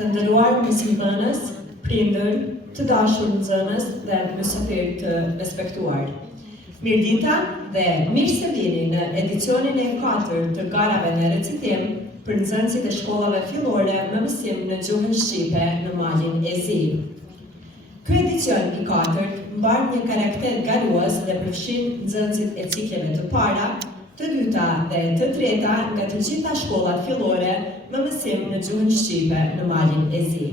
Të nderuar mësimdhënës, prindër, të dashur nxënës dhe mysafirë të respektuar. Mirëdita dhe mirë se vini në edicionin e 4 të garave në recitim për nxënësit e shkollave fillore me mësim në gjuhën shqipe në malin e Zi. Ky edicion i 4 mbar një karakter garues dhe përfshin nxënësit e cikleve të para, të dyta dhe të treta nga të gjitha shkollat fillore me mësim në gjuhën shqipe në malin e Zi.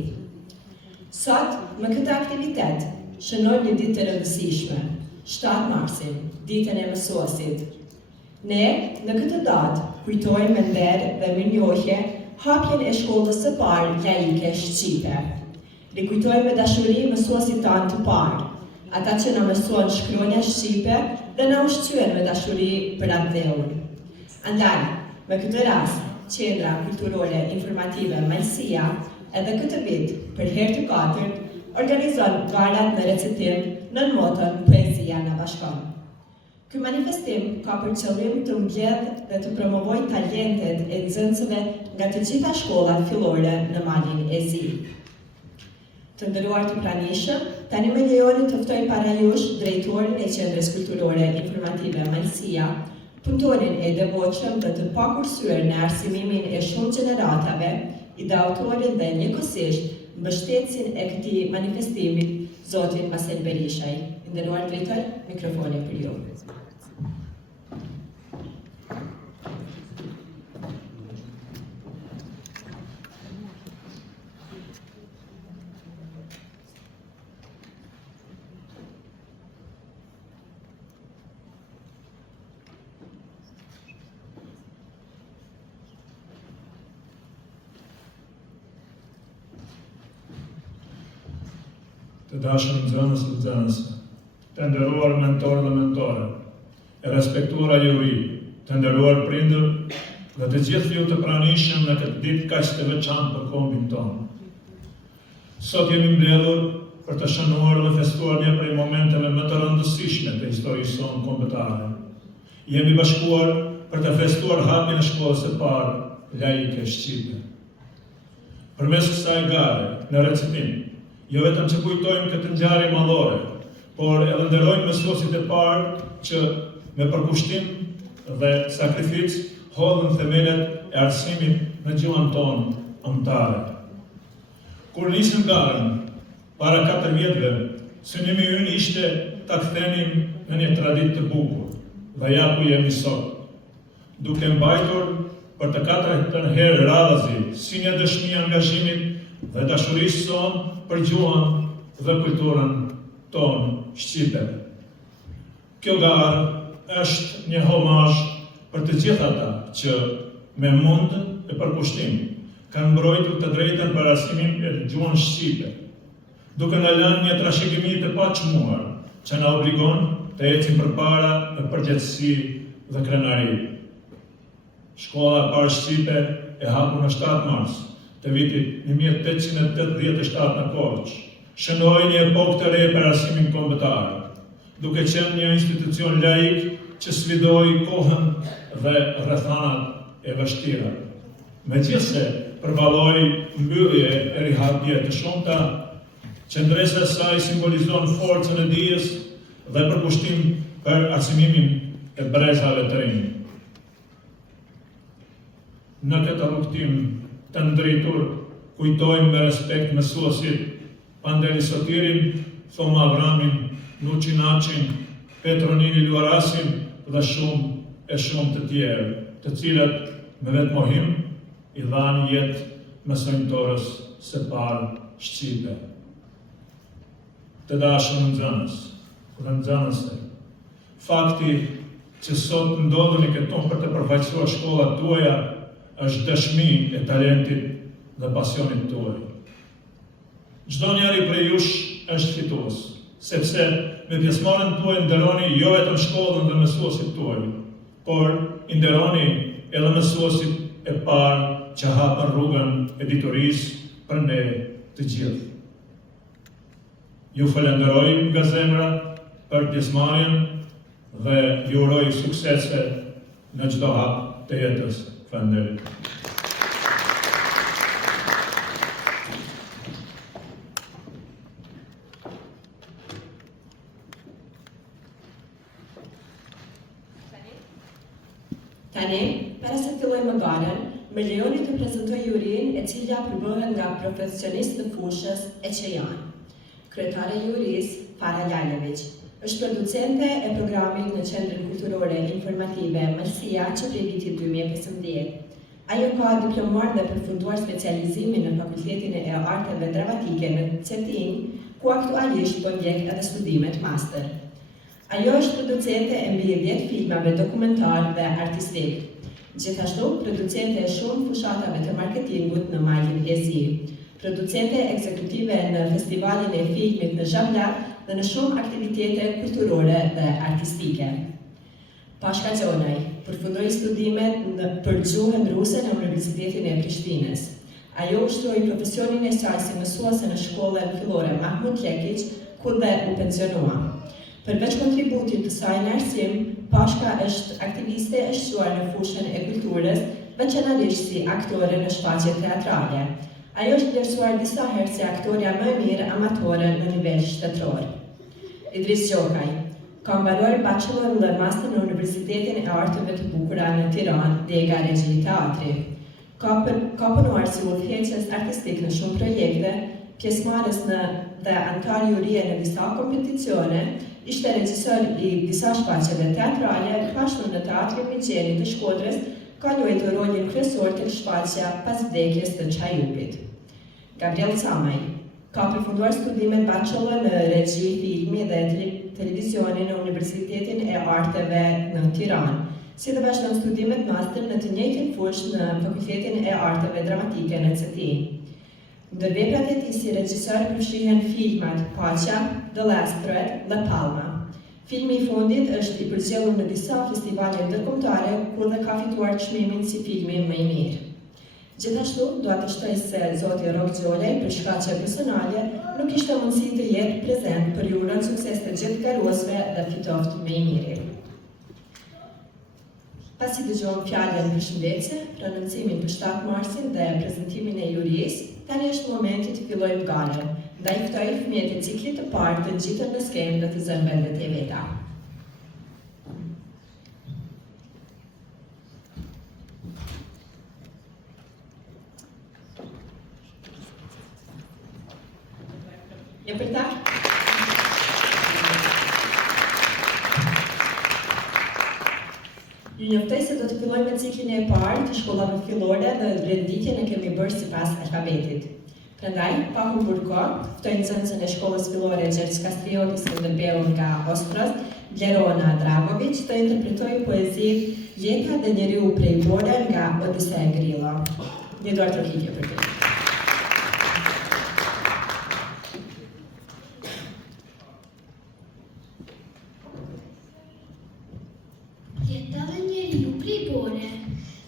Sot, me këtë aktivitet, shënoj një ditë të rëndësishme, 7 marsin, ditën e mësuesit. Ne, në këtë datë, kujtojmë me nder dhe mirënjohje hapjen e shkollës së parë laike shqipe. Rikujtojmë me dashuri mësuesit tanë të parë, ata që na mësuan shkronja shqipe dhe na ushqyen me dashuri për atë dheur. Andaj, me këtë rast, Qendra Kulturore Informative Malësia, edhe këtë vit, për herë të katërt, organizon garat në recitim nën motën Poezia na bashkon. Ky manifestim ka për qëllim të mbledh dhe të promovoj talentet e nxënësve nga të gjitha shkollat fillore në malin e Zi. Të nderuar të pranishëm, tani më lejoni të ftoj para jush drejtorin e Qendrës Kulturore Informative Malësia, punëtorin e devotshëm dhe të pakursyer në arsimimin e shumë gjeneratave, i dhe autorin dhe njëkohësisht mbështetësin e këtij manifestimi, Zotin Masel Berishaj. Nderuar drejtor, mikrofoni për ju. Të dashur nxënës dhe nxënësve, të nderuar mentor dhe mentore, e respektuara juri, të nderuar prindër dhe të gjithë ju të pranishëm në këtë ditë kaq të veçantë për kombin tonë. Sot jemi mbledhur për të shënuar dhe festuar një prej momenteve më të rëndësishme të historisë sonë kombëtare. Jemi bashkuar për të festuar hapjen e shkollës së parë laike shqipe. Përmes kësaj gare në recitim, jo vetëm që kujtojmë këtë ngjarje madhore, por edhe nderojmë mësuesit e parë që me përkushtim dhe sakrificë hodhën themelet e arsimit në gjuhën tonë anëtare. Kur nisëm garën, para 4 vjetëve, synimi ynë ishte ta kthenim në një traditë të bukur, dhe ja ku jemi sot, duke mbajtur për të 4 herë radhazi si një dëshmi angazhimit dhe dashurisë sonë për gjuhën dhe kulturën tonë shqipe. Kjo garë është një homazh për të gjithë ata që me mund e përkushtim kanë mbrojtur të drejtën për arsimin e gjuhën shqipe, duke na lënë një trashëgimi të paçmuar që na obligon të ecim përpara në përgjegjësi dhe krenari. Shkolla e parë shqipe e hapur në 7 mars të vitit 1887 në Korçë, shënoi një epokë të re për arsimin kombëtar, duke qenë një institucion laik që sfidoi kohën dhe rrethanat e vështira. Megjithse përballoi mbyllje e rihapje të shumta, qendresa e saj simbolizon forcën e dijes dhe përkushtim për arsimimin e brezave të rinj. Në këtë rrugtim të ndritur, kujtojmë me respekt mësuesit Pandeli Sotirin, Thoma Avramin, Nuçi Naçin, Petronini Luarasin dhe shumë të tjerë, të cilët me vetmohim i dhanë jetë mësonjtorës së parë shqipe. Të dashur nxënës dhe nxënëse, fakti që sot ndodheni këtu për të përfaqësuar shkollat tuaja është dëshmi e talentit dhe pasionit tuaj. Çdo njeri prej jush është fitues, sepse me pjesëmarrjen tuaj nderoni jo vetëm shkollën dhe mësuesit tuaj, por i nderoni edhe mësuesit e parë që hapën rrugën e diturisë për ne të gjithë. Ju falenderoj nga zemra për pjesëmarrjen dhe ju uroj suksese në çdo hap të jetës. Faleminderit. Tani, para se fillojmë garen, më lejoni të prezentoj jurinë e cila përbëhet nga profesionistë të fushës e që janë. Kryetare e jurisë, Fara Lajlević, është producente e programit në Qendrën Kulturore Informative Mësia që prej vitit 2015. Ajo ka diplomar dhe përfunduar specializimin në Fakultetin e Arteve Dramatike në Cetin, ku aktualisht po ndjek edhe studimet master. Ajo është producente e mbi 10 filmave dokumentar dhe artistik. Gjithashtu, producente e shumë fushatave të marketingut në Majlin e Zi, producente ekzekutive në festivalin e filmit në Zhablar dhe në shumë aktivitete kulturore dhe artistike. Pashka Gjonaj përfundoi studimet për gjuhën ruse në Universitetin e Prishtinës. Ajo ushtroi profesionin e saj si mësuese në shkollën fillore Mahmud Lekić, ku dhe u pensionua. Përveç kontributit të saj në arsim, Pashka është aktiviste e shquar në fushën e kulturës, veçanërisht si aktore në shfaqje teatrale. Ajo është vlerësuar disa herë si aktoria më e mirë amatore në nivel shtetëror. Idris Gjokaj ka mbaruar bachelor dhe master në Universitetin e Arteve të Bukura në Tiranë, Dega Regji Teatri. Ka punuar si udhëheqës artistik në shumë projekte, pjesëmarrës dhe antar jurie në disa kompeticione, ishte regjisor i disa shfaqjeve teatrale, pashtu në Teatrin Migjelli të Shkodrës, ka luajtur rolin kryesor tek shfaqja pas vdekjes të Çajupit. Gabriel Camaj ka përfunduar studimet bachelor në regji, filmi dhe televizioni në Universitetin e Arteve në Tiranë, si dhe vazhdon studimet master në të njëjtin fushë në Fakultetin e Arteve Dramatike në Cetin. Ndër veprat e tij si regjisor përfshihen filmat Paqja, The Last Thread dhe Palma. Filmi i fundit është i përgjellur në disa festivale ndërkombëtare, kur dhe ka fituar çmimin si filmi më i mirë. Gjithashtu, dua të shtoj se zoti Rok Gjolej, për shkaqe personale, nuk ishte mundësi të jetë prezent për ju urojmë sukses të gjithë garuesve dhe fitoft më i miri. Pasi dëgjojmë fjalën përshëndetje, prononcimin për 7 marsin dhe prezantimin e jurisë, tani është momenti të fillojmë galen. Ndaj ftoj fëmijët e ciklit të parë të ngjiten në skenë dhe të zënë vendet e veta. Një për ta? Ju njoftoj se do të fillojmë me ciklin e parë të shkollave fillore dhe renditjen e kemi bërë sipas alfabetit. Prandaj, pa humbur kohë, ftoj nxënësen e shkollës fillore Gjergj Kastriotis Skënderbeu nga Ostros, Blerona Dragović, të interpretojë poezinë Jeta dhe njeriu prej Bore nga Odisea Grillo. Një dorë trokitje për të. Jeta dhe njeriu prej Bore.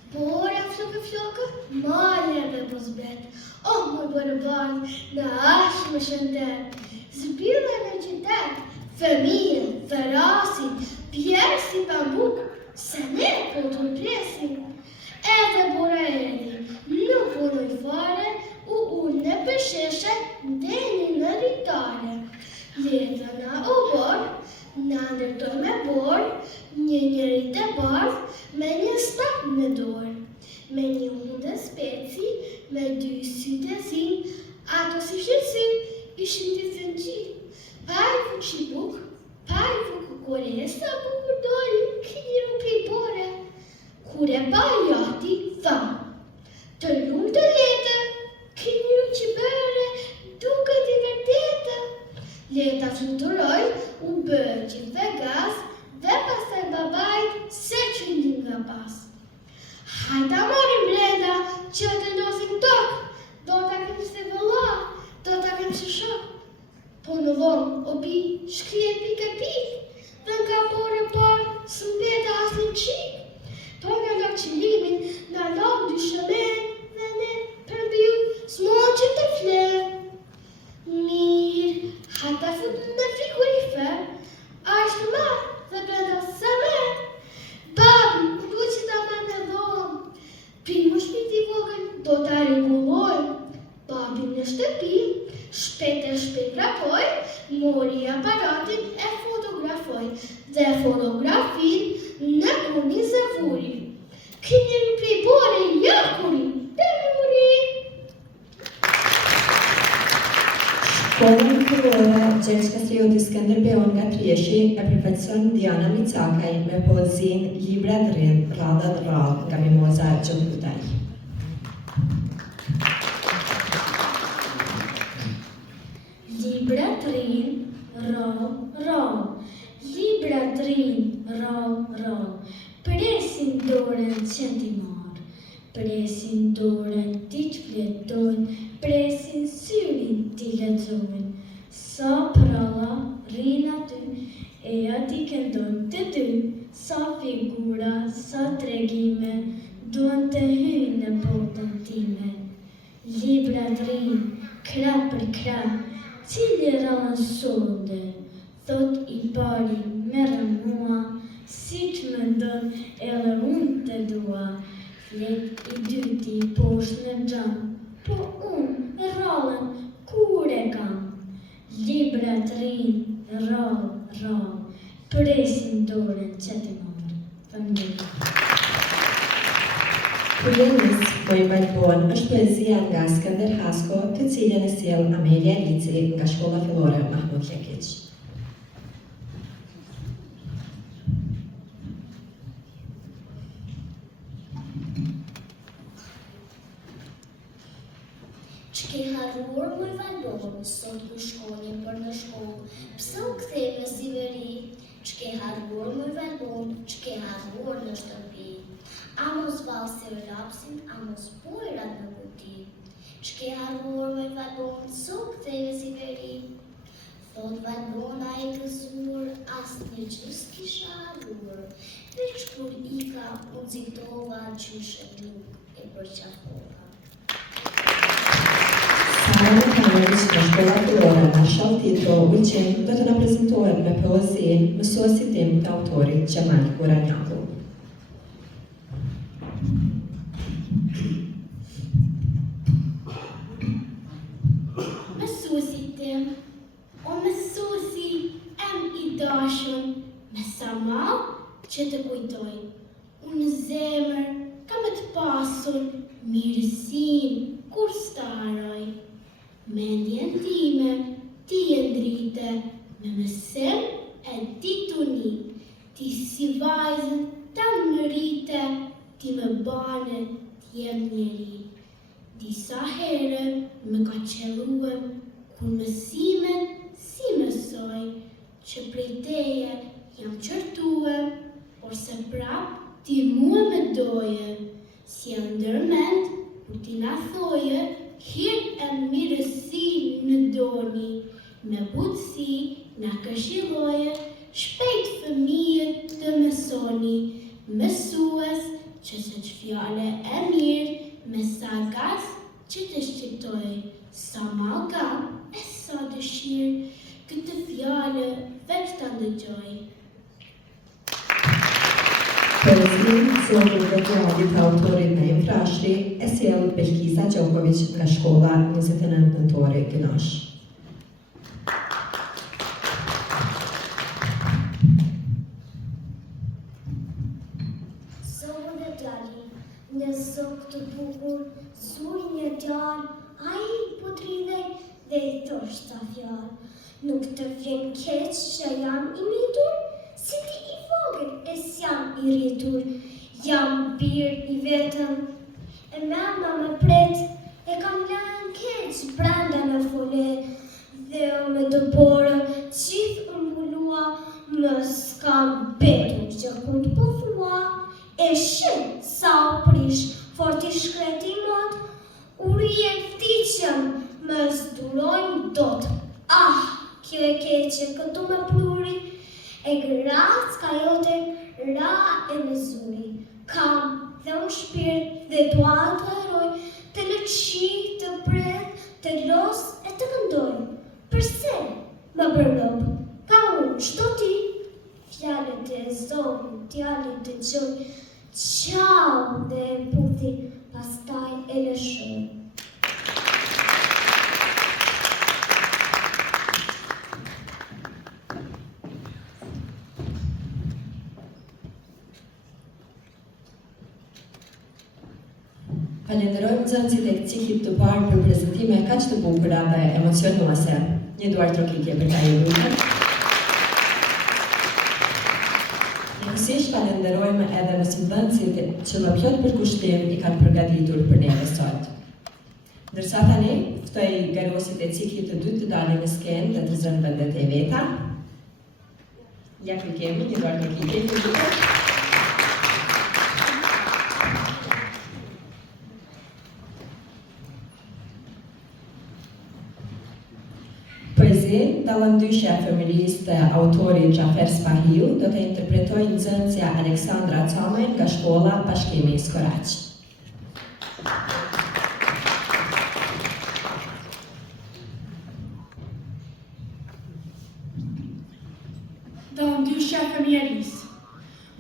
Bora flokë, male dhe po zbret. Oh, më bërë bardh, në ashtë më shëndet. Zbile në qytet, fëmijën, thërasin, pjerë si pambuk, se ne po të presin. Edhe Bora erdi, nuk punoj fare, u ullë në përsheshe, deni në rritare. Jeta na u borë, na ndërtoj me borë, një njëri të bardh, me një stak në dorë. Me një hundë speci, me 2 sytë e zi, ato si shqetësi, ishin të thëngji. Pa i fuk shqipuk, pa i fuk kore, sa bukur doli, kënjiru prej Bore. Kure pa jati, tha, të lumë të letë, kënjiru që bërë, duke të vërtetë. Leta fluturoj, u bërë gjithë dhe gaz, dhe pastaj babajt, se që një nga pas. Hajta morim brenda, që të ndosim tokë, do ta kem se vëlla, do ta kem se shok. Po në dhomë, o bi, shkrijet pike pik, dhe nga Bore parë, së mbeta as një qik. Po nga lak qëllimin, nga lak dy shëmen, dhe ne përmbiu, s'mon që të flerë. Mirë, hajta fut në frigorifer, ashtë ma dhe brenda se me. Babi, më duhet që ta me në dhomë. Primu shpiti vogël, do ta rregulloj. Babi në shtëpi, shpejt rapoj, mori aparatin e fotografoj, dhe fotografin në kunin se vuri. Kënjëri prej bore Jakuri, Temuri. Shkollën fillore Gjergj Kastrioti Skënderbeun nga Trieshi e përfaqëson Diana Micakaj me poezinë Libra të rinë, radha të radhë nga Mimoza Gjoklutaj. Libra të rinë, radhë, libra të rinë, radhë, presin dorën që t'i marë, presin dorën t'i që fletojnë, presin syrin t'i lexojnë. Sa pralla rinë aty, e ati këndon të dy, sa figura, sa tregime, duan të hyjnë në botën time. Libra të rinë, krah për krah, cili rallën sonde, thot I pari merë mua, si që më ndonë edhe unë të dua, flet I dyti poshtë në gjam, po unë rallën kur e kam. Libra të rinë, rallë, presin dorën që të marë. Faleminderit. Kullenis Moj Valbon është poezia nga Skënder Hasko, të cilën e sjell Amelia Lici nga Shkolla Fillore Mahmud Lekić. Ç'ke harruar Moj Valbon, sot ku shkonje për në shkollë, pse u ktheve si veri? Ç'ke harruar Moj Valbon, ç'ke harruar në shtëpi? A mos valë se rapsin, a mos pojrat në kuti? Ç'ke harruar Moj Valbon, sot ktheve si veri? Thot Valbona I gëzuar, asnjë gjë s'kisha harruar, veç kur ika unë zitova gjyshe nuk e përqafova. Sara Mekanović nga Shkolla Fillore Marshall Tito Ulqin do të na prezantohet me poezinë Mësuesi tim të autorit Gjemal Guranjaku. Mësuesi tim, o mësuesi em I dashur, me sa malë që të kujtoj, unë në zemër kam të pasur mirësin kur s'ta haroj. Mendjen time ti e ndrite, me mësim e dituni, ti si vajzën ta më rrite, ti më bane t'jem njeri. Disa herë më ka qelluem kur mësimen si mësoj, që prej teje jam qërtuem, por se prap ti mua më doje, si e ndërmend kur ti na thoje, hir e mirësi në doni, me butësi na këshilloje, shpejt fëmijët të mësoni, mësues që se që fjale e mirë, me sa gaz që të shqiptoj, sa malgam e sa dëshirë, këtë fjale veç të ndëgjoj. Poezinë Zogu dhe Gjallë të autorit në Frashri e sjell Belkisa Gjoković nga Shkolla 29 Nëntori Gënosh. Zogu dhe djali, në zog të bukur, zuj një djalë, a I po t'ridhej dhe I thosh ta fjalë. Nuk të vjen keq që jam I mitur, si ti I vogël e s'jam I rritur. Jam bir I vetëm, e mama më pret, e kam lënë keq brenda në fole, dhe me dëbore qith mbulua, më s'kam betur që kur të po thua, e shin sa o prish, fort I shkreti mot, urije vtiqëm, më s'durojnë dot. Ah, kjo e keqe këtu me pluri, e gras ka jote ra e me zuri. Kam dhe unë shpirt dhe dua të heroj, të lëqi, të bret, të los e të këndoj. Përse më bërlop, ka unë qdo ti, fjallet e zonë, djallit e gjoj, qau dhe e puthi, pastaj e lëshoj. Falenderojmë nxënësit e ciklit të parë për prezantime kaq të bukura dhe emocionuese. Një duar trokitje për ta ju lutem. Njësisht falenderojmë edhe mësimdhënësit që më plot për kushtim i kanë përgatitur për neve sot. Ndërsa tani, ftoj garosit e ciklit të dytë të dalin në skenë dhe të zënë vendet e veta. Ja klikemi, një duar trokitje për lutem. Poezin, dallandyshe e fëmërisë të autorit Xhafer Spahiu do të interpretojë nxënësja Aleksandra Comaj nga shkolla Bashkimi Skoraq. Dallandyshe e fëmijërisë,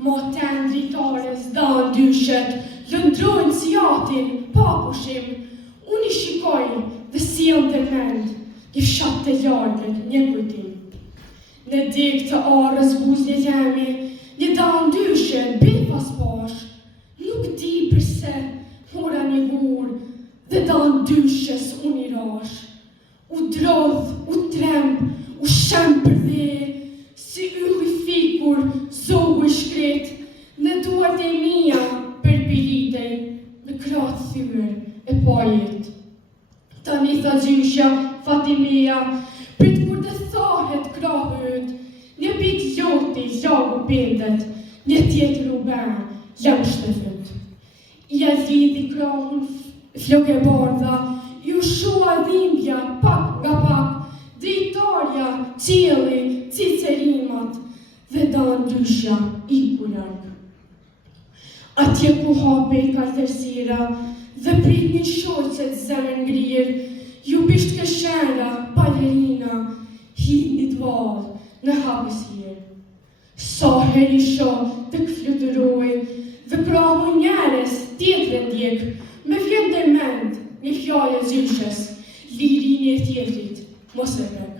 moten dritares dallandyshet lëndrojnë si jatin, papushim, unë I shikoj dhe sjell ndërmend. I fshat të largët një kujtim. Në deg të arës buzë jemi, një dallandyshe bil pas pash, nuk di përse, mora një gur, dhe dallandyshes unë I rash. U drodh, u tremb, u shem për dhe, si yll I fikur, zogu I shkret, në duart e mia për pilitej, në kratë thyër e pajet. Tani tha gjyshja, Fatimia, prit kur të thahet krahët, një pik joti, lagu pendet, një tjetër u bërë, lëm shtefët. I lidhi krahën flok e bardha, ju shua dhimbja, pak nga pak, dritarja, qielli, cicerimat, dhe dallandyshja I larg. Atje ku hape I kaltërsira, dhe prit një shoqet zemën ngrirë, ju bisht këshera, balerina, hidni dvalë në hapësirë. Sa her I shoh të këfluturoj, dhe prahu njerës tjetër ndjek, me vjen dërmend një fjallë gjyshes, lirin e tjetrit, mos e prek.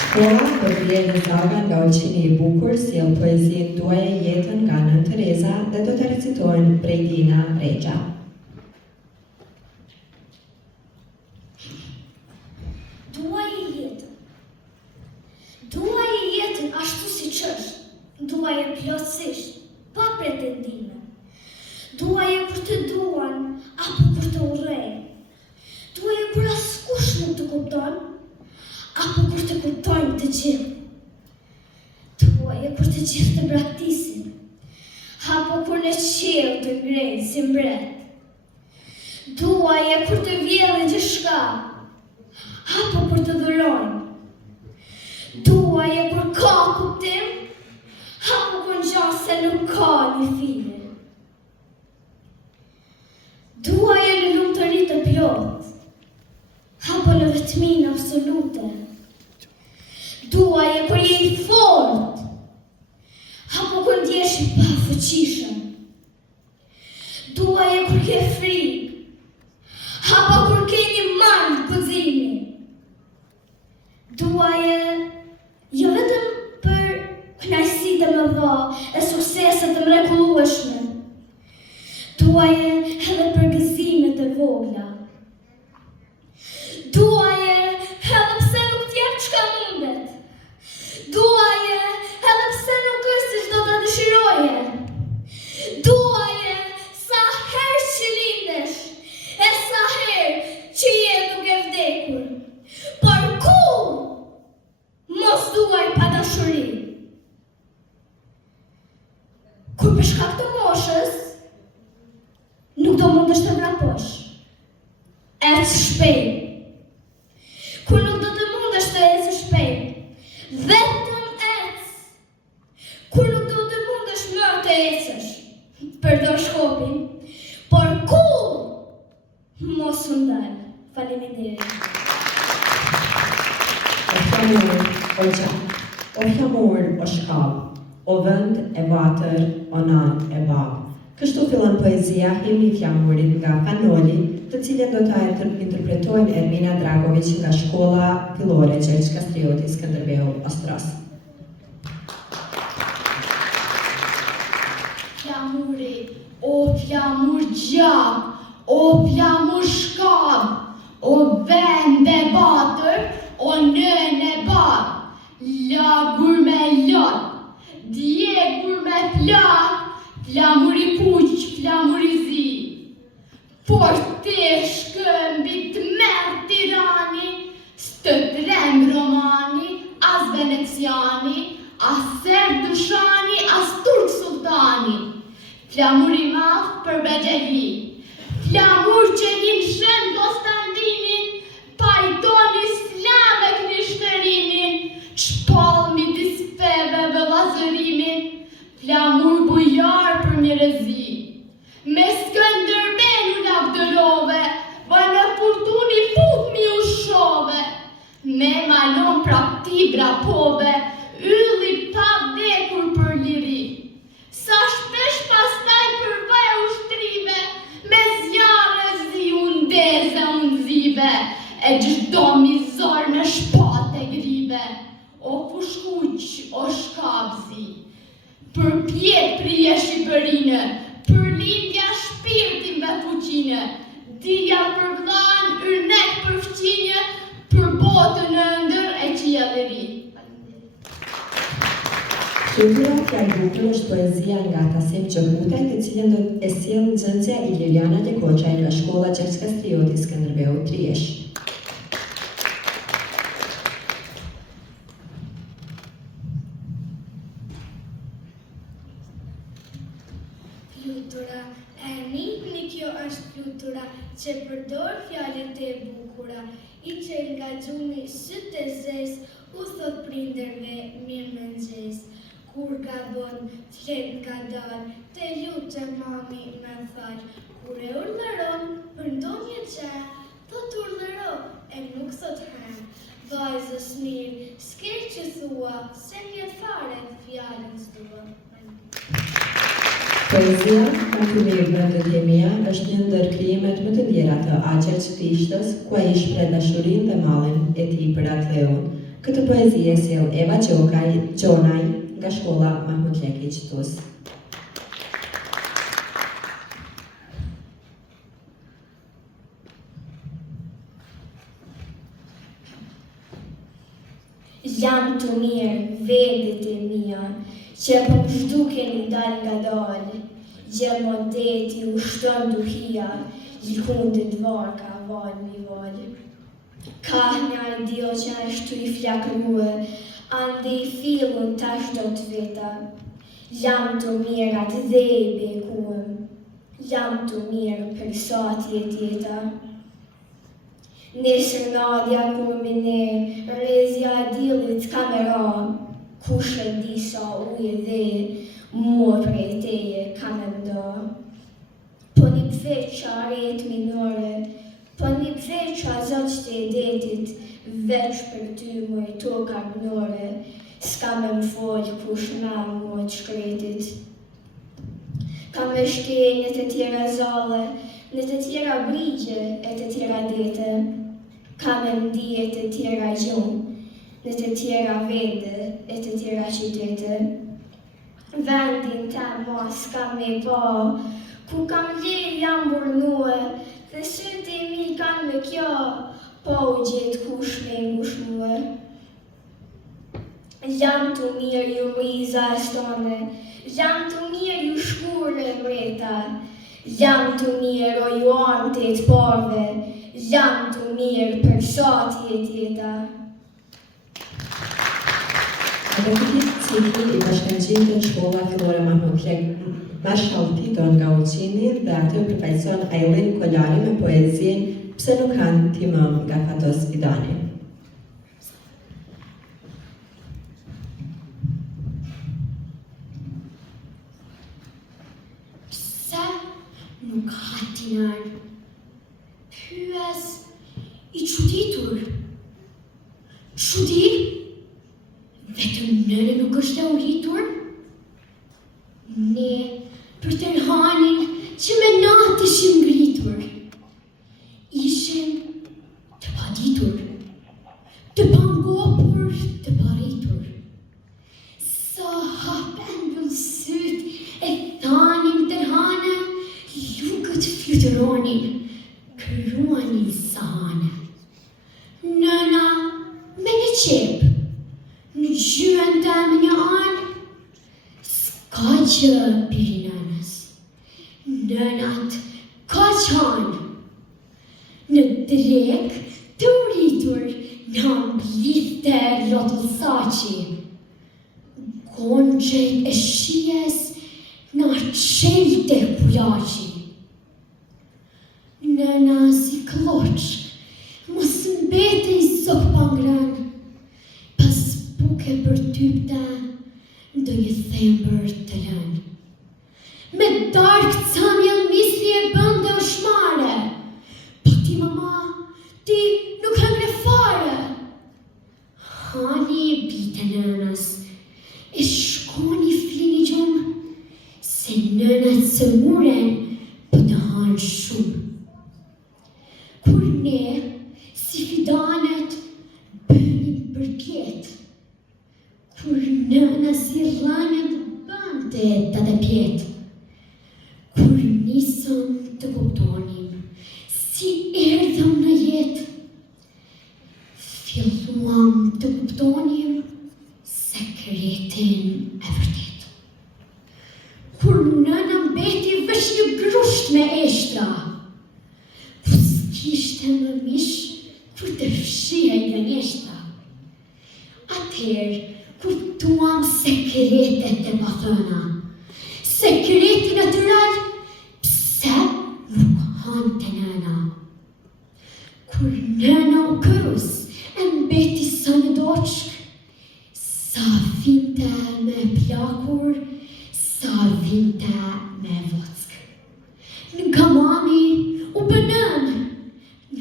Shkolla për vlerë zaga nga Olqini I bukur sjell poezin Duaja e jetën nga Nën Tereza dhe do të recitojnë Brejdina Rexha. Duaj e jetën ashtu si qështë, duaj e plotësisht, pa pretendime. Duaj e kur të duan, apo kur të urrejnë. Duaj e kur askush nuk të kupton, apo kur të kuptojnë të gjithë. Duaj e kur të gjithë të braktisin, apo kur në qiell të ngrejnë si mbret. Duaj e kur të vjedhin gjithçka, apo kur të dhurojnë. Duaj e kur ka kuptim, apo kur ngjan se nuk ka një file. Duaj e në lumturi të plot, apo në vetminë absolute. Duaj e kur je I fort, apo kur ndjesh I pafuqishëm. Duaj e kur ke frikë, apo kur ke një mal gëzimi. Duaj e jo vetëm për kënaqësitë e mëdha e sukseset të mrekullueshme. Duaj edhe për gëzimet e vogla. Duaj edhe pse nuk t'jep çka mundet. Duaj edhe pse nuk është si çdo ta dëshiroje. Duaj sa herë që lindesh, e sa herë që je duke vdekur. Por kur mos duaj pa dashuri. Kur për shkak të moshës, nuk do mundesh të vraposh. Ec shpejt. Kur nuk do të mundesh të ecësh shpejt, vetëm ec. Kur nuk do të mundesh më të ecësh, përdor shkopin. Por kur mos u ndal. Faleminderit. O flamur, o shkallë, o vend e vatër, o nan e babë. Kështu fillon poezia Himni I flamurit nga Panoli, të cilën do ta interpretojnë Ermina Dragović nga shkolla fillore Gjergj Kastrioti, Skënderbeu, Ostros. Flamuri, o flamur gjak, o flamur shkab, o vende batër, o nëne bab, lagur me lot, djegur me flak, flamur i kuq, flamur i zi. Por te shkëmbi të merë tirani, së të trem romani, as veneciani, as serb dushani, as turk sultani. Flamur i madh për Begjevi, flamur që një shën Konstantinin, pajtoni slamek një shtërimin, shpalmi dispeve dhe lazërimin, flamur bujar për mirëzi. Me Skënderbeu u lavdërove, va në furtuni fut mi u shove, me malon prap ti brapove, ylli pa vdekur për liri. Sa shpesh pastaj përvaj ushtrive, me zjarë zi undeze unzive, e gjdo mizor në shpate grive, o fushkuq, o shkabzi. Për pjet prije Shqipërinë, për lindja shpirtin dhe fuqinë, dilja për vlan, yrnek për fqinje, për botën në ndër e qiellëri. Flutura Fjalbukur është poezia nga Tasim Gjokutaj, të cilën do e sjell nxënësja Iliriana Lekoçaj nga Shkolla Gjergj Kastrioti Skënderbeu Triesh. Flutura e nikni, kjo është flutura që përdor fjalët e bukura, i qel nga gjumi sytë e zes, u thot prinderve mirë mëngjes. Kur gabon, flet nga dal, te lutë mami me fal. Kur e urdhëron për ndonjë gjë, thot urdhëro e nuk thot hem. Vajzës mirë, s'ke që thua, se mje fare fjalën s'dua. Poezia Artimir Brëndëtjemia është një ndër krijimet më të ndjera të Aqer Çtishtës, ku ai shpreh dashurinë dhe mallin e tij për Atleun. Këtë poezi e sjell Eva Gjonaj nga Shkolla Mahmut Lekić Tus. Jam të mirë, vendit e mia, që po më zhdukeni dal nga dal, gjermodeti u shton duhia, lkundit varka val mi val. Ka një dio që ashtu i flakërue, ande i fillun tash do të veta. Jam të mirë atë dhe i bekuem, jam të mirë për sati e tjeta. Nesër nadja kur mine, rezja dilit kamera, kush e di sa uje dhe, mua prej teje ka me nda. Po një pfeqa ret minore, po një pfeqa zoqët e detit, veç për ty mu e toka minore, s'ka me më folj kush me mua të shkretit. Ka me shkenjët e tjera zale, në të tjera brigje e të tjera dete, ka me mdijet e tjera gjumë, në të tjera vende e të tjera qytete. Vendin ta ma s'ka me pa, ku kam le jam burnue, dhe sytë e mi kanë me kjo, po u gjetë kush me ngush muë. Jam të mirë ju mriza e stone, jam të mirë ju shkurë e breta, jam të mirë o ju armë të parve, jam të mirë për sati e tjeta. Në këtë cikli i bashkangjitë në Shkolla Fillore Mahmut Lekić Marshall Titon nga Uqini dhe atë përfaqëson Aylin Kolari me poezinë Pse nuk kanë timëm nga Fatos Vidani. Pse nuk hatinar? Pyes i çuditur. Çudi? Vetëm nëne nuk është e uritur? Ne, për tërhanin që me natë ishim ngritur, ishim të paditur, të pangopur, të paritur. Sa hapen bëllë syt e thanim tërhane, tronin, kryuani sane. Nëna me një qep, në gjyën të me një anë, s'ka që piri nënës. Nënat ka qanë, në drek të uritur në mblith të lotë saqi. Gonxhet e shijes në qelte kulaci. Nëna si kloq, mos mbete I zok pangran, pas buke për typta, ndo një thembër të lën. Me dark camjel misli e bënde o shmare, pa ti mama, ti nuk hëngre fare. Hani bite nënës, e shkoni flini gjumë, se nënat së muren për të hanë shumë. Kur ne, si fidanet, bënim përpjet, kur nëna si rranët bënte të dhe pjet, kur nisëm të kuptonim, si erdhëm në jetë, filluam të kuptonim sekretin e vërtet. Kur nëna mbeti vesh një grusht me eshtra, po s'kishte më mish kur të fshihej në njeshtra. Atëherë, kuptuam sekretet e pathëna, sekretin natyral, pse nuk hante nëna. Kur nëna u kërus, e mbeti sa në doqk, sa vinte me plakur, sa vinte me vock. Nga mami u bënën,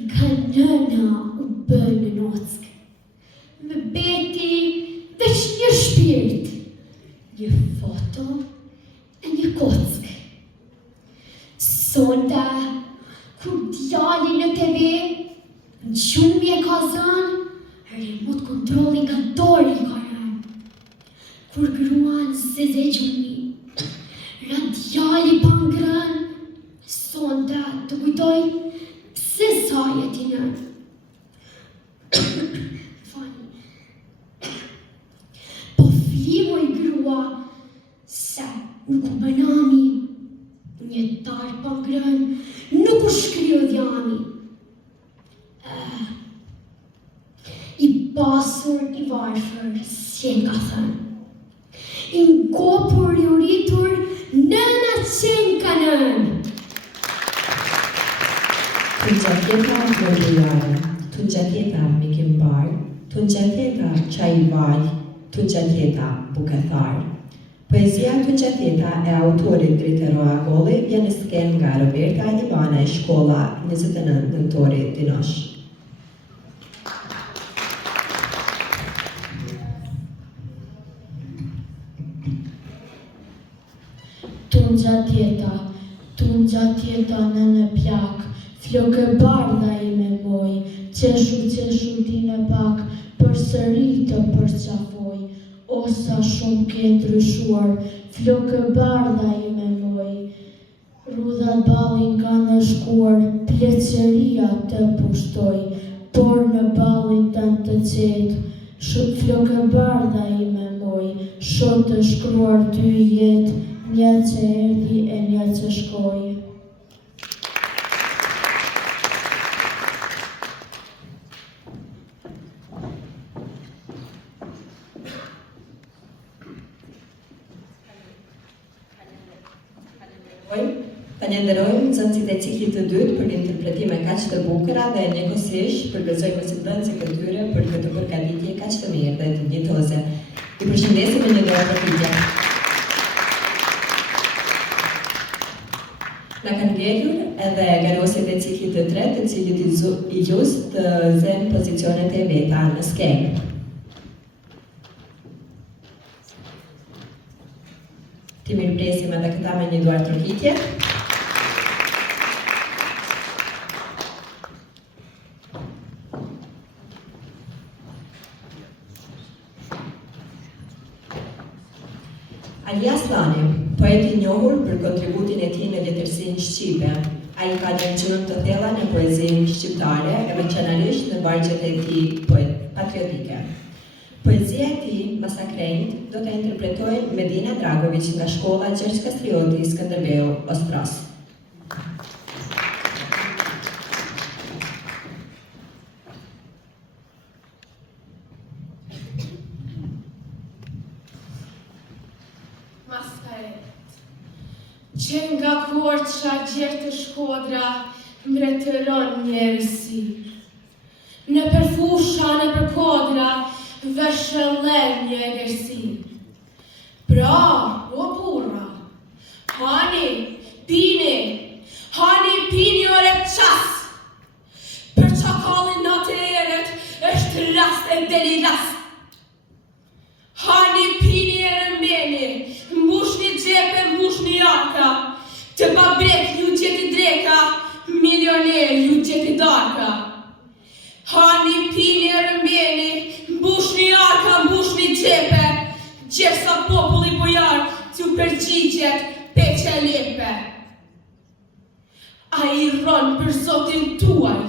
nga nëna u bënë nock. Me beti veç një shpirt, një foto e një kock. Sonda, kur djali në TV, në gjumje ka zënë, remote kontroli nga dori ka rënë. Kur gruan se ze gjumi, radiali pa ngrën, sonda të kujtoj pse sa jeti nërë. Po flimoj grua, se nuk u bënami, një tarë pa ngrën, nuk u shkryo dhjami. I pasur I varfër, si e nga thënë. I ngopur I uritur, nëna qenë ka nënë. Të gjaketa vërgjare, të gjaketa mikimbar, të gjaketa qajval, të gjaketa bukethar. Poezia të gjaketa e autorit Dritero Agolli vjen sken nga Roberta Ivana e shkolla 29 nëntori Dinosh. Tun gjatjeta në në plak, flokë bardha I me moj, qeshu ti në pak, për sëri të përqafoj, osa shumë ke ndryshuar, flokë bardha I me moj, rudhat balin ka në shkuar, pleqëria të pushtoj, por në balin të të qetë, flokë bardha I me moj, shot të shkruar ty jetë, një që erdi e një që shkoj. Falenderojmë nxënësit e ciklit të dytë për interpretime kaq të bukura dhe njëkohësisht përgëzojmë mësimdhënësit e tyre për këtë përgatitje kaq të mirë dhe të njëjtose. I përshëndesim me një dorë përpitje. Na kanë ndjekur edhe garosit e ciklit të tretë, të cilit I gjusë të zënë pozicionet e veta në skenë. Ti mirëpresim edhe këta me një duar trokitje. Ali Aslani, poet I njohur për kontributin e tij në letërsinë shqipe, Ai ka dëmtuar të thella në poezinë shqiptare, emocionalisht në vargjet e tij patriotike. Poezia e tij, Masakrejt, do të interpretojnë Medina Dragović nga shkolla Gjergj Kastrioti, Skënderbeu, Ostras. Që nga Korça gjerë të Shkodra mbretëron njerësi. Në përfusha, në përkodra, vëshëllen një egërsi. Pra, o burra, hani, pini ore qas. Për çakallin natë e eret, është rast e deli rast. Hani, pini e rëmbeni, mbushni gjepe, mbushni arka, të babrek ju gjeti dreka, milioner ju gjeti darka. Hani, pini e rëmbeni, mbushni arka, mbushni gjepe, gjersa populli bojar t'ju përgjigjet peqe lepe. A i rron për zotin tuaj,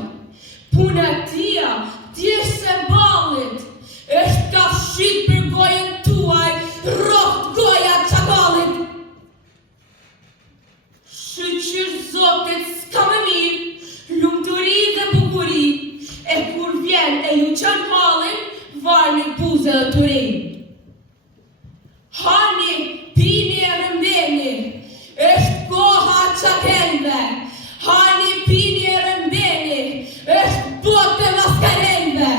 puna tia, t'jesh se balit, është ka shqit për gojën tuaj, roft goja çakallit. Shqyr zotit s'ka më mirë, lumturi dhe bukuri, e kur vjen e ju qan halin, varni buze dhe turin. Hani, pini e rëmbeni, është koha çakenve. Hani, pini e rëmbeni, është bote maskarendve.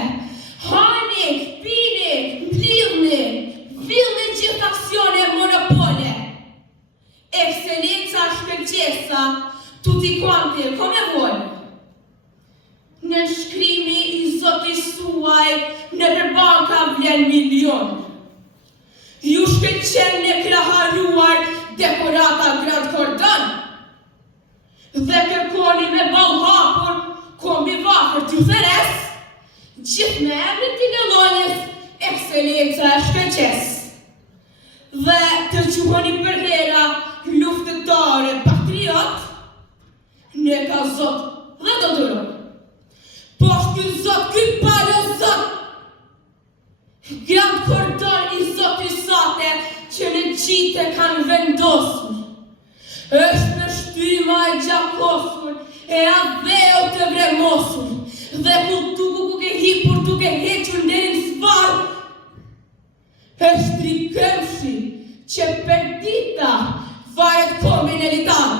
Hani, pini, mblidhni, villni gjithë aksione e monopole. Ekselenca shkëlqesa, tutti quanti e come vuole. Në shkrimi i zotit suaj, në përbanka vjen milion. Ju shkëlqen në kraharuar dekorata Grand Cordon. Dhe kërkoni me ball hapur, kombi vafër t'ju theres, gjithë me emrin t'i gëllonjes, ekselenca e shkëlqes. Dhe të quhoni për hera luftëtare patriot, ne ka zot dhe do durot. Po shky zot, ky palo zot, Grand Cordon i zot i sate që në qite kanë vendosur. Është në shtyma e gjakosur, e adheo të vremosur, dhe ku ke hipur duke hequr nderin svar. Është rikëmshi që për dita varet kombin e litar.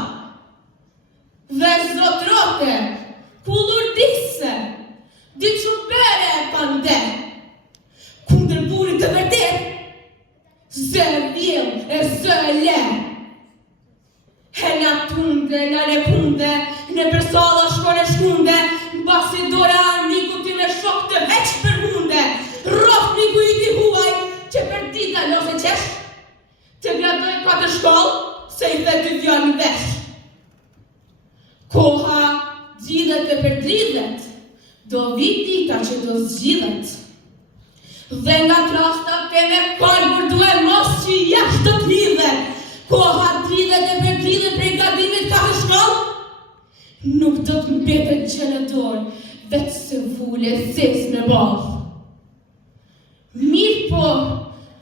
Dhe zotrote, kullurdise, diqupere e pande, kundër burit të vërtet, zë e vjell e zë e le. E na tunde, na ne kunde, në përsala shkone shkunde, basi dora armiku ti me shok të veç për munde, rof miku i ti huaj, që për dita nëse qesh, të gradoj 4 shkoll, se i dhe të vjani vesh. Koha gjidhet e përdridhet, do vit dita që do zgjidhet. Dhe nga trasta pene kalbur duhe mos që jashtë të t'hidhet. Koha dridhet e përdridhet prej gadimit 4 shkoll, nuk do t'mbetet gjenedor, veç se vule zes me ball. Mirë po,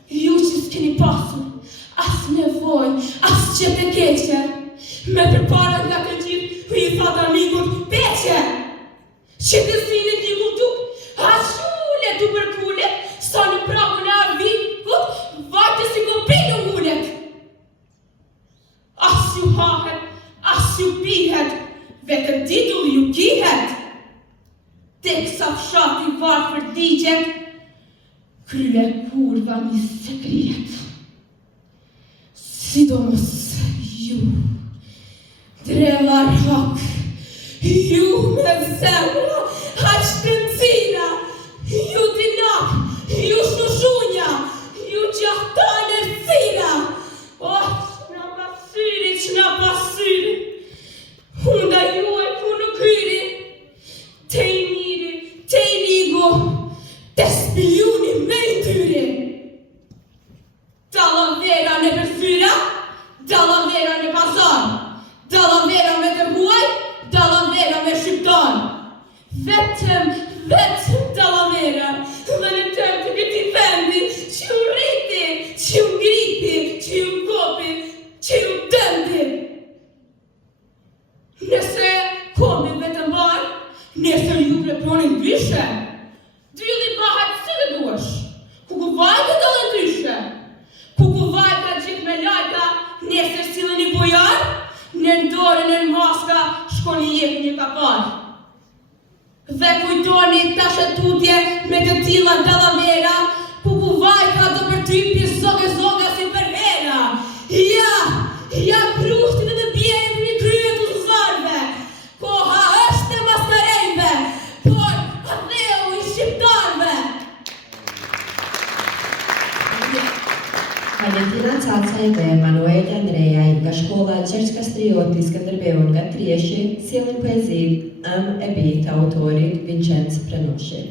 ju që s'keni pasur, as nevoj, as që të keqe, me përpara nga të gjithë, i thata amikut, peqe! Që të sinit një kultuk, as shule tu për kullet, sa në pragu në arvikut, vajtë si kopinu ullet. As ju hahet, as ju pihet, vetëm titull ju kihet. Tek sa fshati varfër digjet, krye kurva një sekret. Sidomos ju, drevar hak, ju me zemra, haq shpëncina, ju dinak, ju shushunja, ju gjahtane cina. Oh, qna pasyri, hunda ju e punu kyri, te i miri, te i ligo, te spijuni me i tyri. Dalavera në përfyra, dalavera në pazar, dalavera me të huaj, në dorën e maska shkoni jep një kapar. Dhe kujtoni tashetutje me të tilla dallavera, ku vajka do përtypje zoga si për hera. Ja krushtit e të bjerë një kryet të zarve. Koha është e maskarejve, por adheu i shqiptarve. Valentina Cacaj dhe Manuel Andreaj nga shkolla Gjergj Kastrioti Skënderbeu nga Trieshi sjellin poezitë Ëm e bi të autorit Vincenz Prenoshi.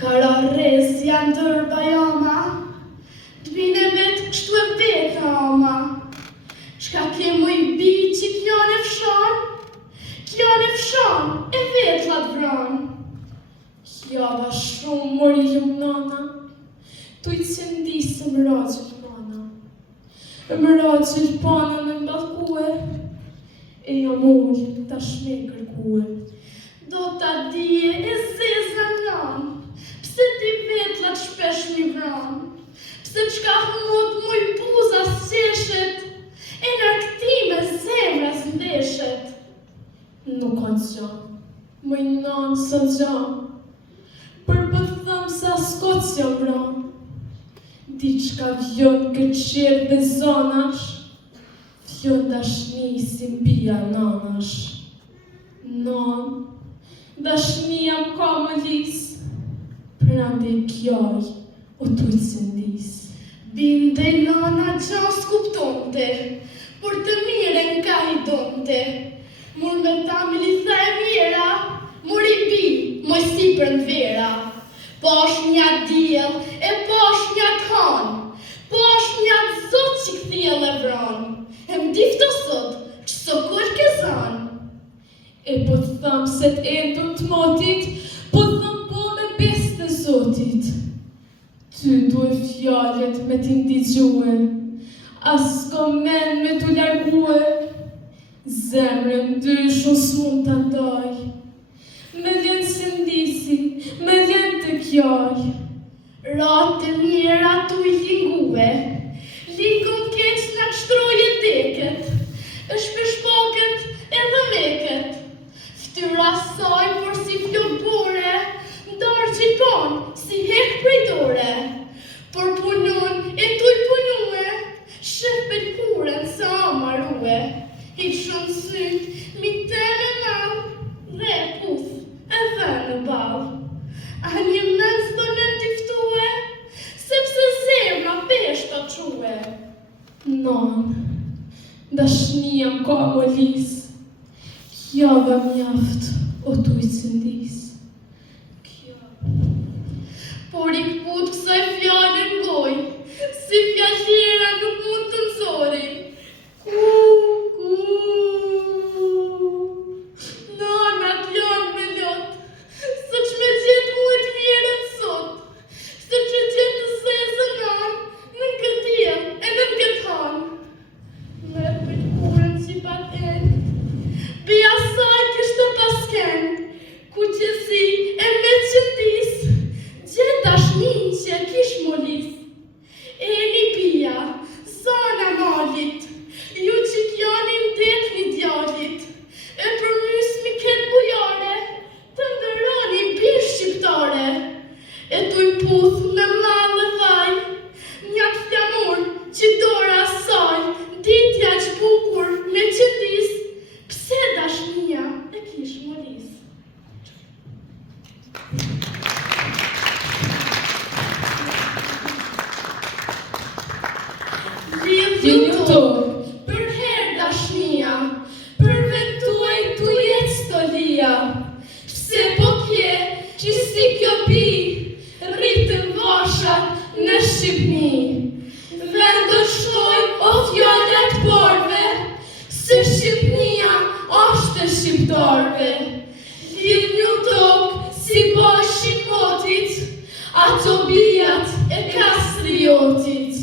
Kararres janë dërë bajama, të bine vetë kështu e vetë ama. Shka ke mu i bi që kjone fshon, e vetë latë vranë. Java shumë mori jumë nana, tu i cëndisë më raqër pana. Më raqër pana në mbalkue, e jam ullë ta shme kërkue. Do ta dije e zezë në nanë, pse ti vetlat shpesh mi vranë, pse qka humot muj buza s'qeshet, e nërktime zemra s'ndeshet. Nuk kanë gja, muj nanë së gja, për pëthëm sa s'kot s'ja vranë. Diçka vjon këtë qerë dhe zonash, vjon dashni si mbija nanash. Non, dashnia më ka më lisë, prande kjoj o tujtë sëndis. Binde nana qa s'kuptonte, por të miren ka i donte. Mur me ta me litha e mjera, mur i bi, moj si për në vera. Pash një djel, e pash një kanë, pash një zot që këthjel e vranë. E m'difto sot, që so kull kezan. E po të thamë se t'endën t'motit, po të thamë po me besë të zotit. Ty duhe fjallet me t'indigjue, as s'ko men me t'u largue. Zemrën dysh unë s'mund t'a ndaj, me lënë sëndisi, me lënë të kjaj. Ratë të mjera t'u i lingue, likon keq nga qtroje deket, është për shpoket edhe meket. Ftyra saj por si flokbore, ndarë gjipon si hek prej dore. Por punon e tuj punue, shef për kuren sa amarue. I shumë syt, mi teme mal, dhe puth, edhe në bal. A një mens do në tiftue, sepse zemra pesh të quë. Non, dashnia m'ka më lis, java mjaft, o tuj cëndis. Por i këput kësaj fjallë ngoj, si fjallera nuk mund të nëzori. Nana t'janë me lot, së që me gjithë mu e t'vjerën sot, së që gjithë të zezë nanë, në këtë jem e në këtë hanë. Me për kurën që pat enë, bia saj kështë të pasken, ku që si e me qëndis, gjithë dashnin që kish molis. E një bia, zana malit, ju që kjani ndet një djallit, e për mysmi këtë bujare, të ndëroni bir shqiptare. E tu i puth me madhe vaj, njat flamur që dora saj, ditja që bukur me qëndis, pse dashnia e kish molis. Lidhju to, për her dashnia, për ventuaj tu jetë stolia. Pse po kje, që si kjo bi, rritën vashat në Shqipni. Vendë shkoj o fjallet porve, se Shqipnia është shqiptarve, lidh një tokë si bashkë motit, ato bijat e kastriotit,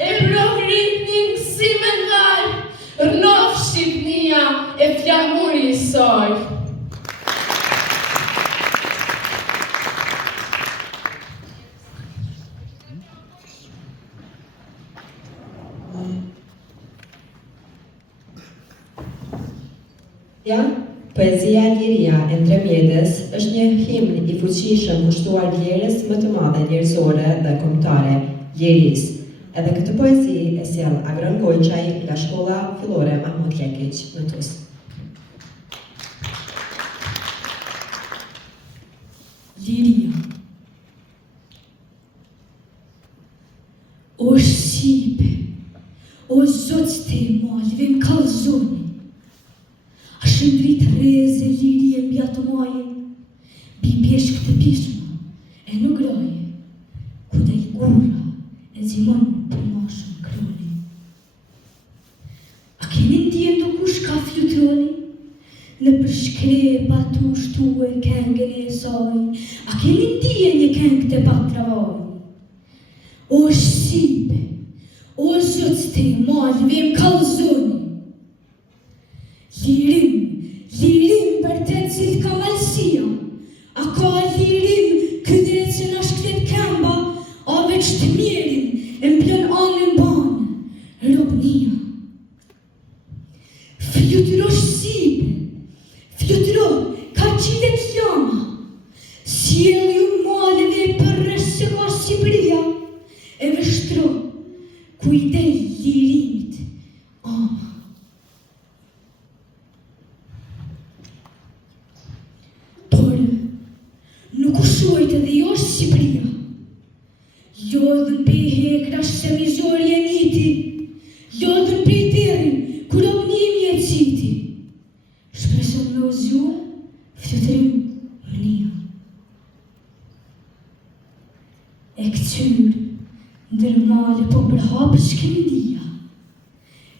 e prohrit një si me ndarë, rënof Shqipnia e flamuri i saj. Poezia Liria e Ndërmjetës është një himn i fuqishëm kushtuar vlerës më të madhe njerëzore dhe kombëtare, lirisë. Edhe këtë poezi e sjell Agron Gojçaj nga Shkolla Fillore Mahmud Lekiq në Tuz. Liria. O Shqipe, o zotë te malve më kalzoni, a shëndrit reze liri e mbjatë maje, bi bjeshk të pishma e në graje, ku da i gura e zimon për mashën kroni. A keni ndjen do kush ka flutroni, në përshkrepa tu shtu e kengën e saj, a keni ndjen një kengë të patravaj. O Shqipe, o zotë te malve më kalzoni, lirim për të cilë ka malësia, a ka lirim këtë që në shklet kemba, a veç të mirin e mplën anën banë, robnia. Fluturo Shqipe, fluturo ka qilet flama, sjell ju maleve për rrës që ka Shqipëria, e vështro kujdej lirimit ama. Nuk u shojtë edhe jo Shqipëria, lodhën pe hekra se mizori e niti, lodhën pe teri, kur obnimi e citi, shpresën me ozua, flutërim mënia. E këtyr, ndërmale po përhapë shkëndia,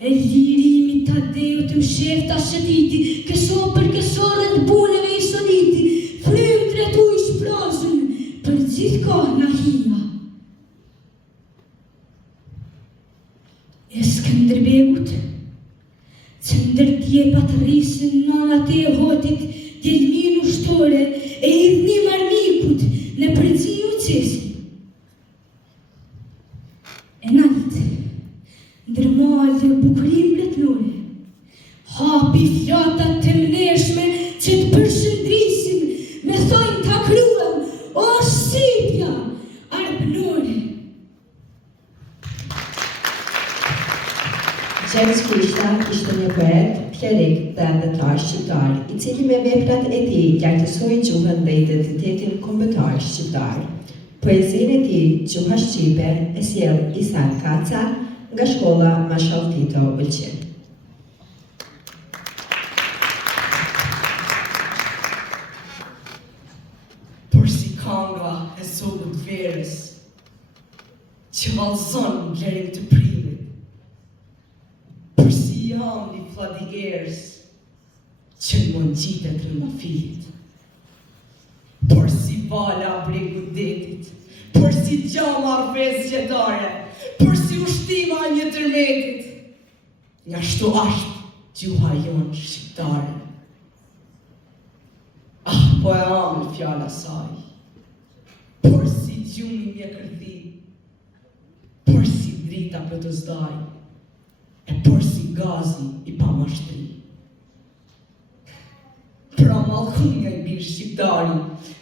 e lirimi ta deju të mshef ta shëtiti, këso për kësorën të buneve i soniti, frym të retu i shprazën, për gjithë kohë në hia. E Skënderbegut, që ndërtje patë rrisën nanat e hotit, djelmin ushtore, e idhni marmikut në përgjiju qesin. E nalt, ndërmalë bukurim letnore, hapi flatat të mneshme që të përshëndrisin, me thojnë të akruem, o Shqipja, arbënore. James Krishna ishte një poet, klerik dhe ndërtar shqiptar, i cili me veprat e tij lartësoi gjuhën dhe identitetin kombëtar shqiptar. Poezinë e tij, Gjuha Shqipe, e sjell Isak Kaca nga Shkolla Mashall Tito Ulqin. Por si kanga e zogët verës, që vallëzon vlerin të primit, por si jam një fladi erës, që në mund gjitet në mafilit, por si vala bregu detit, por si gjama arpes qetare, por si ushtima një tërmetit, nga shtu ashtë gjuha jonë shqiptare. Ah, po e amë fjalla saj, por si gjumi mje kërthi, por si drita për të zdaj, e por si gazi i pa mashtri. Pra malkunja i birë shqiptari,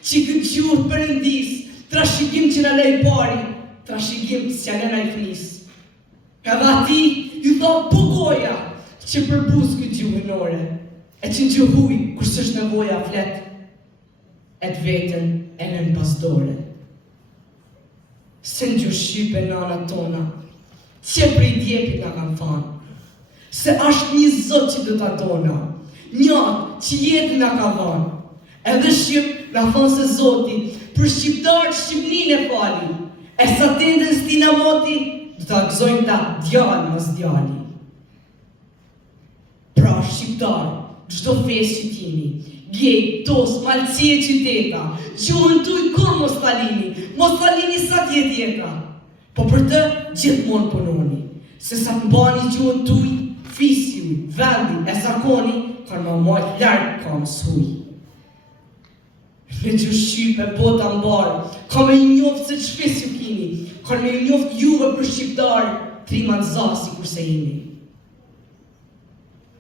që këtë gjurë përëndis, trashigim që në lej pari, trashigim që janë në i fnis. Edhe ati ju tha pogoja që përbuz këtë gjumënore, e që në gjuhuj kërës është nevoja flet, e të vetën e në në pasdore. Se në gjuhë shqype nana tona, që prej djepit nga kanë thanë, se ashtë një zot që dhe ta tona, njatë që jetë nga ka dhanë, edhe Shqip nga thonë se Zoti, për shqiptarë Shqipnin e fali, e sa tendën stina moti, dhe ta gëzojnë ta djallë mës djalli. Pra shqiptarë, çdo fesë që t'jini, gej, dos, malësie qyteta, gjuhën tuj kur mos t'alini sa t'jet jeta. Po për të gjithmonë punoni, se sa t'mbani gjuhën tuj, fisi uj, vendi, e zakoni, kër ma majt lartë ka mësuj. Me gjuhë shqype, bota mbarë, ka me i njoftë se qfis ju kini, ka me i njoftë juve për shqiptarë, trima të zasi kurse jeni.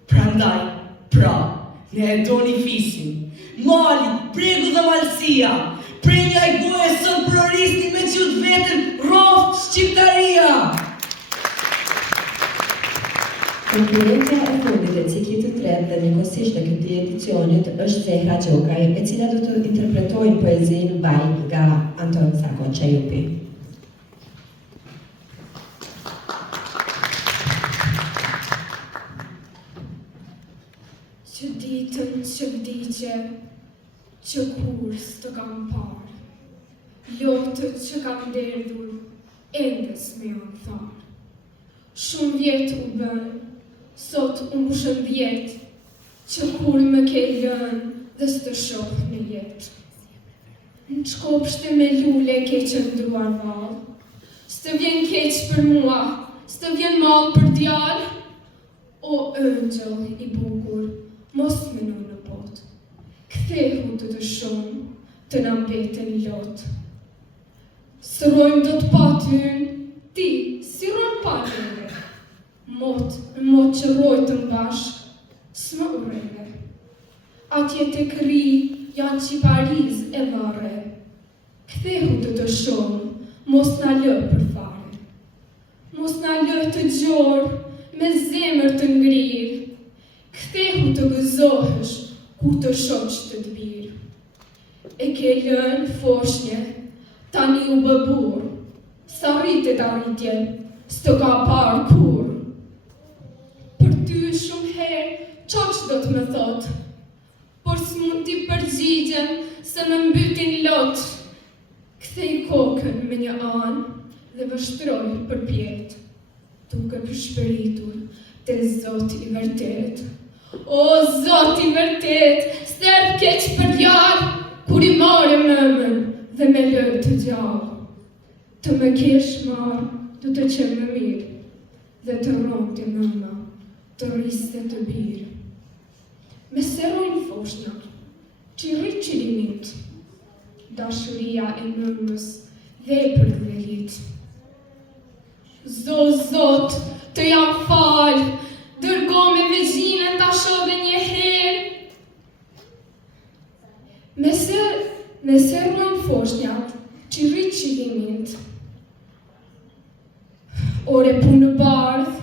Prandaj, ne e doni fisin, mali, bregu dhe malësia, prenja i goje sën prorisni me qëtë vetën roft shqiptaria. Konkurrentja e fundit e ciklit të tretë dhe njëkohësisht të këtij edicionit është Zehra Gjokaj, e cila do të interpretojë poezinë Vaj nga Anton Sako Çajupi. Që ditën që vdiqe, që kur s'të kam parë, lotët që kam derdhur, endes me janë tharë. Shumë vjetë u bënë, sot u mbushën 10, që kur më ke lënë dhe s'të shohë në jetë. Në qkopshte me lule ke qëndruar valë, s'të vjen keq për mua, s'të vjen malë për djalë, o ëngjëll i bukur, mos menu në botë, kthehu të të shumë, të na mbeten lotë. Sërojmë do të patyn, ti, si rojmë patynve, mot që rojtëm bashk, s'më urejve. Atje të kri, janë që Pariz e vare, kthehu të të shumë, mos na lë për fare. Mos na lë të gjorë, me zemër të ngrirë, kthehu të gëzohësh, ku të shoq të t'birë. E ke lënë foshnje, tani u bëbur, sa rritet arritje, s'të ka parë kur. Për ty shumë herë, qoq do të më thotë, por s'mund t'i përgjigjem se më mbytin lot. Kthej kokën me një anë dhe vështroj për pjetë, duke përshpëritur te Zoti i vërtet. O Zoti i vërtet, sterb keq për djalë, kur i more mëmën dhe me lë të gjallë. Të më kesh marë, du të qenë më mirë, dhe të ronte mëma, të rriste të birë. Me serojnë foshna, që i rritë qilimit, dashuria e mëmës dhe për dhejit. Zot, të jam falë, dërgo me vegjinën ta shodhe një herë. Me serojnë foshnjat, që i rritë qilimit, ore punë bardh,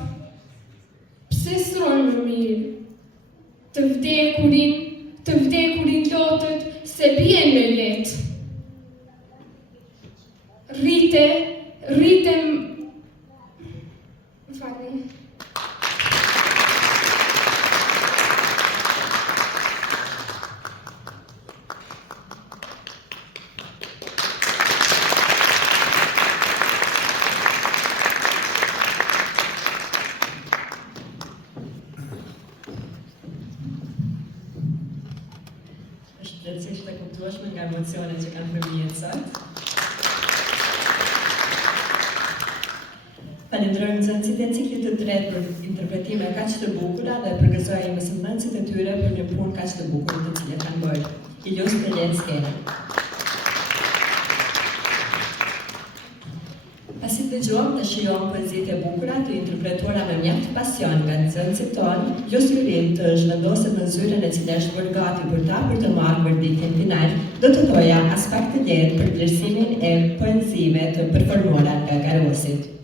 pse s'rojnë më mirë, të vdekurin lotët se bjen me letë. Rrite, më falni. Drejtësisht e kuptueshme nga emocionet që kanë fëmijët sot. Falenderojmë nxënësit e ciklit të tretë për interpretime kaq të bukura dhe përgëzoj mësimdhënësit e tyre për një punë kaq të bukur të cilën kanë bërë. Iljos për jetë skena. Pasi dëgjojmë dhe shijojmë poezitë e bukura të interpretuara me mjaft pasion nga nxënësit tonë, ju sugjerim të zhvendoset në zyrën e cila është bërë gati për të marrë verdiktin final, do të thoja as pak të lehtë për vlerësimin e poezive të performuara nga Garosit.